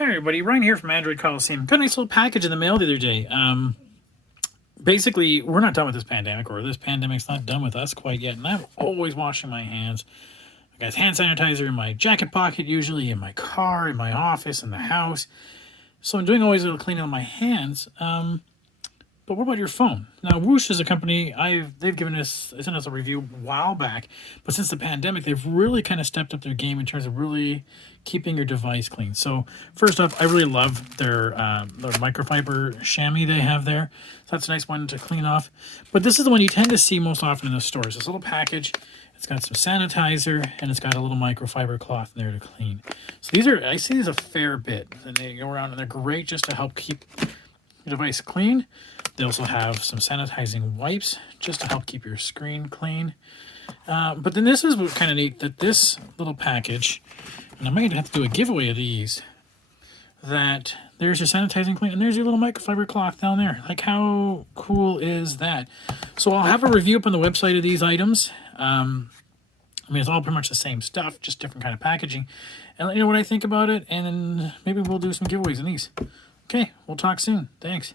Hey everybody, Ryan here from Android Coliseum. Got a nice little package in the mail the other day. Basically, we're not done with this pandemic, or this pandemic's not done with us quite yet, and I'm always washing my hands. I got hand sanitizer in my jacket pocket, usually in my car, in my office, in the house. So I'm doing always a little cleaning on my hands. But what about your phone? Now, Whoosh is a company they've sent us a review a while back, but since the pandemic, they've really kind of stepped up their game in terms of really keeping your device clean. So first off, I really love their microfiber chamois they have there. So that's a nice one to clean off. But this is the one you tend to see most often in the stores. This little package. It's got some sanitizer and it's got a little microfiber cloth in there to clean. So I see these a fair bit, and they go around and they're great just to help keep your device clean. They also have some sanitizing wipes just to help keep your screen clean. But then this is kind of neat, that this little package, and I might have to do a giveaway of these, that there's your sanitizing clean and there's your little microfiber cloth down there. Like, how cool is that? So I'll have a review up on the website of these items. I mean, it's all pretty much the same stuff, just different kind of packaging. And let you know what I think about it, and maybe we'll do some giveaways in these. Okay, we'll talk soon. Thanks.